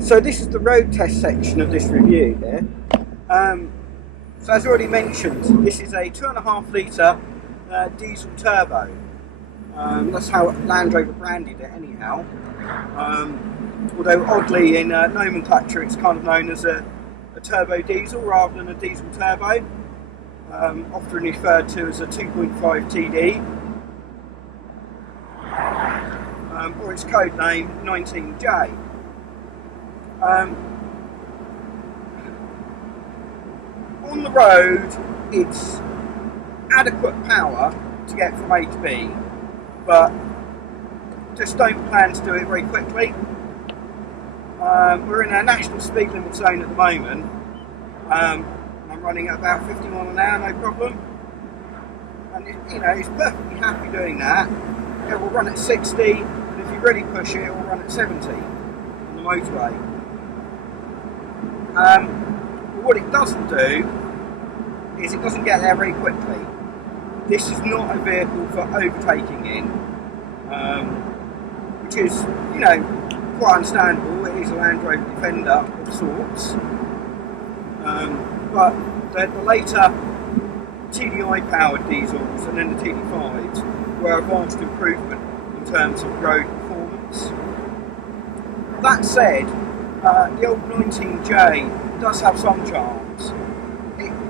So this is the road test section of this review here. So as already mentioned, this is a 2.5 litre diesel turbo. That's how Land Rover branded it anyhow. Although oddly in nomenclature it's kind of known as a turbo diesel rather than a diesel turbo. Often referred to as a 2.5 TD. Or its code name 19J. On the road, it's adequate power to get from A to B, but just don't plan to do it very quickly. We're in a national speed limit zone at the moment. I'm running at about 50 miles an hour, no problem. And it's perfectly happy doing that. It will run at 60, and if you really push it, it will run at 70 on the motorway. But what it doesn't do is it doesn't get there very quickly. This is not a vehicle for overtaking in, which is, quite understandable. It is a Land Rover Defender of sorts. But the later TDI powered diesels and then the TD5s were a vast improvement in terms of road performance. That said, the old 19J does have some charms.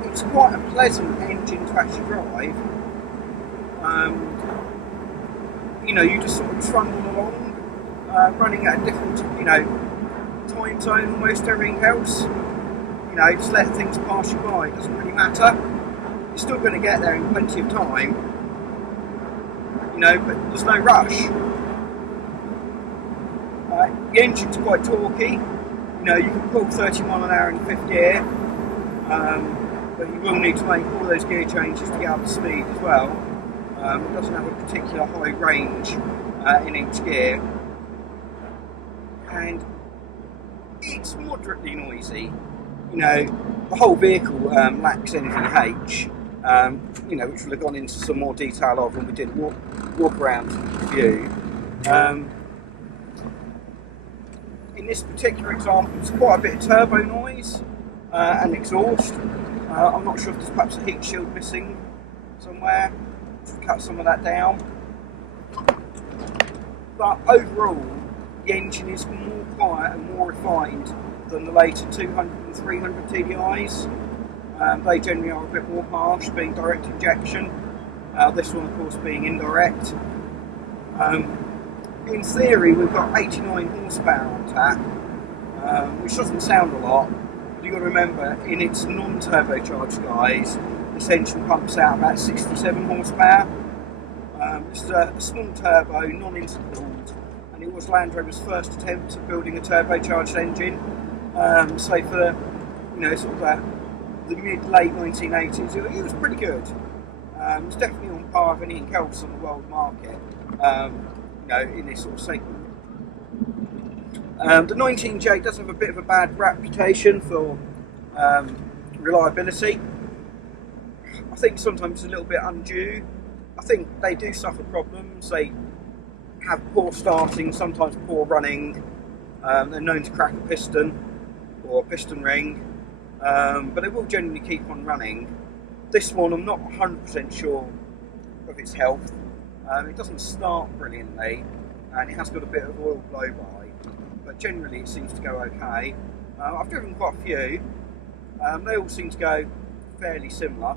It's quite a pleasant engine to actually drive. You just sort of trundle along, running at a different, time zone almost to everything else. Just let things pass you by. It doesn't really matter. You're still going to get there in plenty of time. But there's no rush. The engine's quite torquey. You can pull 30 miles an hour in fifth gear, but you will need to make all those gear changes to get up to speed as well. It doesn't have a particular high range in each gear, and it's moderately noisy. The whole vehicle lacks anything H, which we'll have gone into some more detail of when we did walk around review. In this particular example, there's quite a bit of turbo noise and exhaust. I'm not sure if there's perhaps a heat shield missing somewhere to cut some of that down. But overall, the engine is more quiet and more refined than the later 200 and 300 TDIs. They generally are a bit more harsh, being direct injection. This one, of course, being indirect. In theory, we've got 89 horsepower on tap, which doesn't sound a lot, but you've got to remember, in its non-turbocharged guise, this engine pumps out about 67 horsepower. This is a small turbo, non-intercooled, and it was Land Rover's first attempt at building a turbocharged engine. So for the mid-late 1980s, it was pretty good. It was definitely on par with anything else on the world market. In this sort of segment. The 19J does have a bit of a bad reputation for reliability. I think sometimes it's a little bit undue. I think they do suffer problems. They have poor starting, sometimes poor running. They're known to crack a piston or a piston ring, but they will generally keep on running. This one, I'm not 100% sure of its health. It doesn't start brilliantly, and it has got a bit of oil blow-by, but generally it seems to go okay. I've driven quite a few. They all seem to go fairly similar.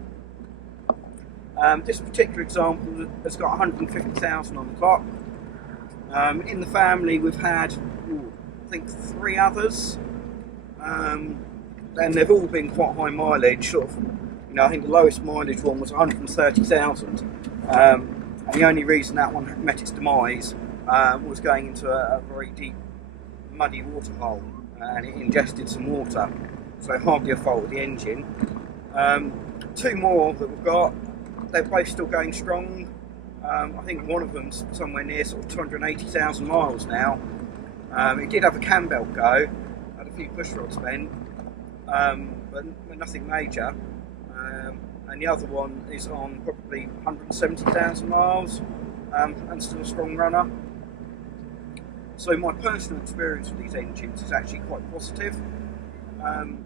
This particular example has got 150,000 on the clock. In the family we've had, I think, 3 others, and they've all been quite high mileage. I think the lowest mileage one was 130,000. And the only reason that one met its demise was going into a very deep, muddy water hole, and it ingested some water, so hardly a fault with the engine. 2 more that we've got, they're both still going strong. I think one of them's somewhere near sort of 280,000 miles now. It did have a cam belt go, had a few push rods bent, but nothing major. And the other one is on probably 170,000 miles and still a strong runner. So my personal experience with these engines is actually quite positive. And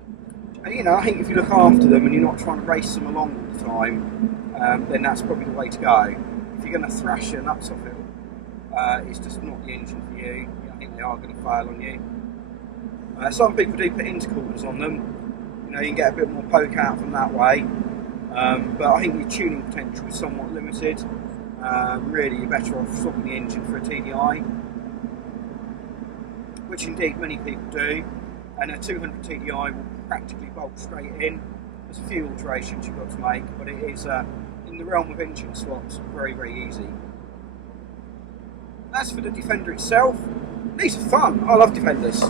you know, I think if you look after them and you're not trying to race them along all the time, then that's probably the way to go. If you're going to thrash your nuts off it, it's just not the engine for you. I think they are going to fail on you. Some people do put intercoolers on them. You know, you can get a bit more poke out from that way. But I think your tuning potential is somewhat limited. Really, you're better off swapping the engine for a TDI, which indeed many people do. And a 200 TDI will practically bolt straight in. There's a few alterations you've got to make, but it is, in the realm of engine swaps, very, very easy. As for the Defender itself, these are fun. I love Defenders.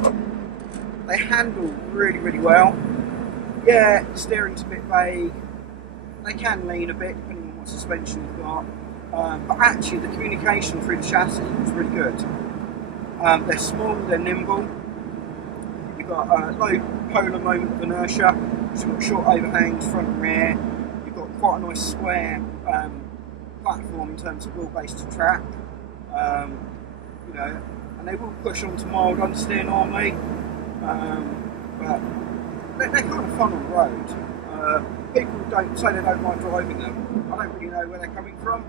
They handle really, really well. Yeah, the steering's a bit vague. They can lean a bit depending on what suspension you've got. But actually the communication through the chassis is really good. They're small, they're nimble. You've got a low polar moment of inertia. So you've got short overhangs, front and rear. You've got quite a nice square platform in terms of wheelbase to track. You know, and they will push onto mild understeer normally, but they're kind of fun on the road. People don't say they don't like driving them. I don't really know where they're coming from.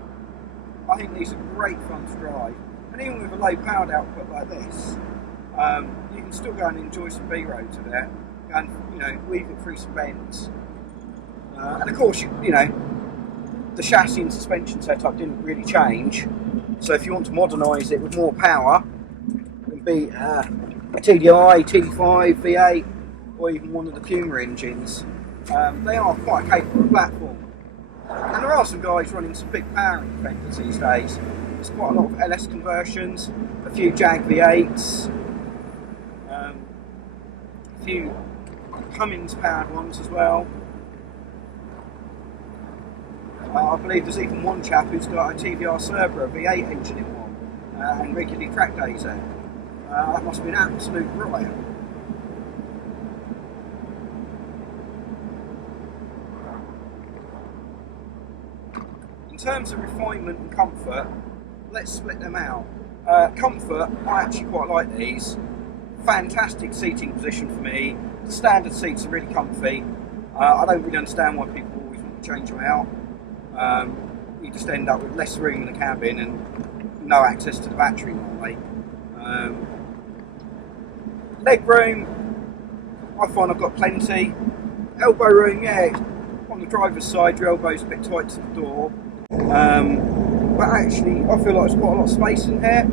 I think these are great fun to drive, and even with a low powered output like this, you can still go and enjoy some B roads with it, and you know, weave it through some bends. And of course, you know, the chassis and suspension setup didn't really change. So if you want to modernise it with more power, it can be a TDI, TD5, V8, or even one of the Puma engines. They are quite a capable platform. And there are some guys running some big power in Defenders these days. There's quite a lot of LS conversions, a few Jag V8s, a few Cummins powered ones as well. I believe there's even one chap who's got a TVR Cerberus V8 engine in one and regularly track days there. That must be an absolute riot. In terms of refinement and comfort, let's split them out. Comfort, I actually quite like these. Fantastic seating position for me. The standard seats are really comfy. I don't really understand why people always want to change them out. You just end up with less room in the cabin and no access to the battery normally. Leg room, I find I've got plenty. Elbow room, yeah, on the driver's side your elbow's a bit tight to the door. But actually I feel like there's quite a lot of space in here.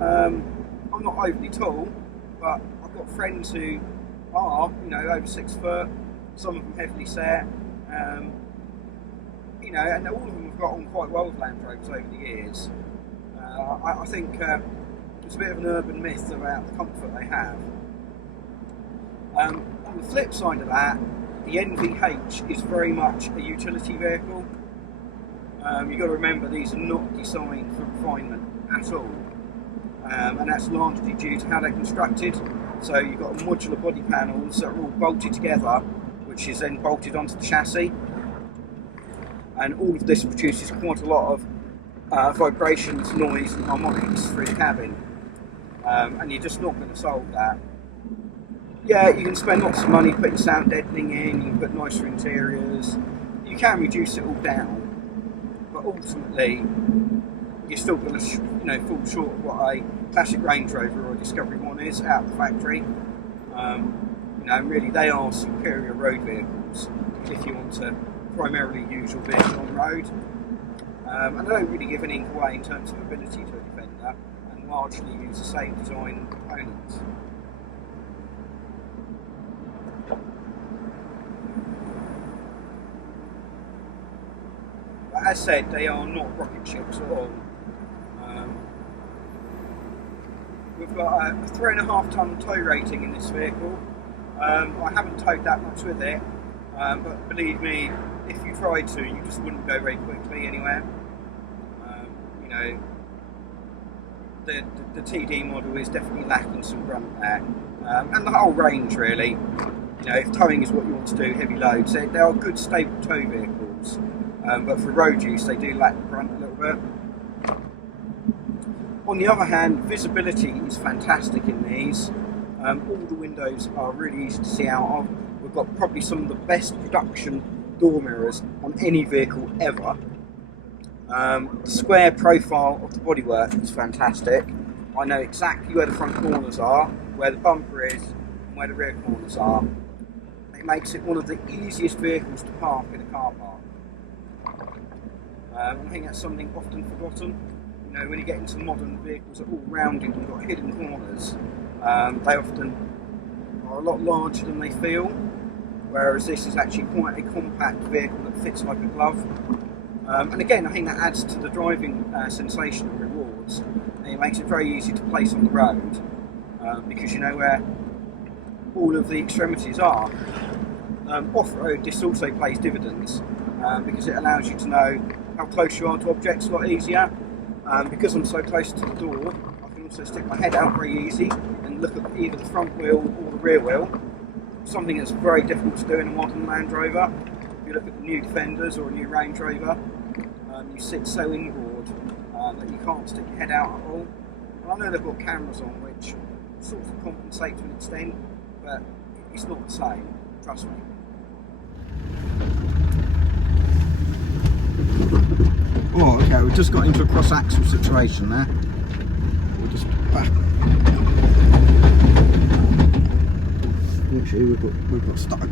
I'm not overly tall, but I've got friends who are, you know, over 6 foot, some of them heavily set. You know, and all of them have got on quite well with Land Rovers over the years. I think it's a bit of an urban myth about the comfort they have. On the flip side of that, the NVH is very much a utility vehicle. You've got to remember these are not designed for refinement at all. And that's largely due to how they're constructed. So you've got modular body panels that are all bolted together, which is then bolted onto the chassis. And all of this produces quite a lot of vibrations, noise and harmonics through the cabin. And you're just not going to solve that. Yeah, you can spend lots of money putting sound deadening in, you can put nicer interiors, you can reduce it all down, but ultimately you're still going to fall short of what a classic Range Rover or a Discovery 1 is out of the factory. Really they are superior road vehicles if you want to primarily use your vehicle on the road. And they don't really give an ink away in terms of ability to a Defender and largely use the same design components. But as said, they are not rocket ships at all. We've got a 3.5 ton tow rating in this vehicle. I haven't towed that much with it, but believe me, if you tried to, you just wouldn't go very quickly anywhere. The TD model is definitely lacking some grunt there, and the whole range really. If towing is what you want to do, heavy loads, they are good stable tow vehicles, but for road use they do lack the grunt a little bit. On the other hand, visibility is fantastic in these. All the windows are really easy to see out of. We've got probably some of the best production door mirrors on any vehicle ever. The square profile of the bodywork is fantastic. I know exactly where the front corners are, where the bumper is, and where the rear corners are. It makes it one of the easiest vehicles to park in a car park. I think that's something often forgotten. You know, when you get into modern vehicles that are all rounded and got hidden corners, they often are a lot larger than they feel, whereas this is actually quite a compact vehicle that fits like a glove. And again, I think that adds to the driving sensation and rewards. It makes it very easy to place on the road because you know where all of the extremities are. Off-road, this also pays dividends because it allows you to know how close you are to objects a lot easier. Because I'm so close to the door, I can also stick my head out very easy and look at either the front wheel or the rear wheel. Something that's very difficult to do in a modern Land Rover. If you look at the new Defenders or a new Range Rover, you sit so inboard that you can't stick your head out at all. And I know they've got cameras on which sort of compensate to an extent, but it's not the same, trust me. Oh, okay, we just got into a cross-axle situation there. We'll just back. Literally, we've got stuck.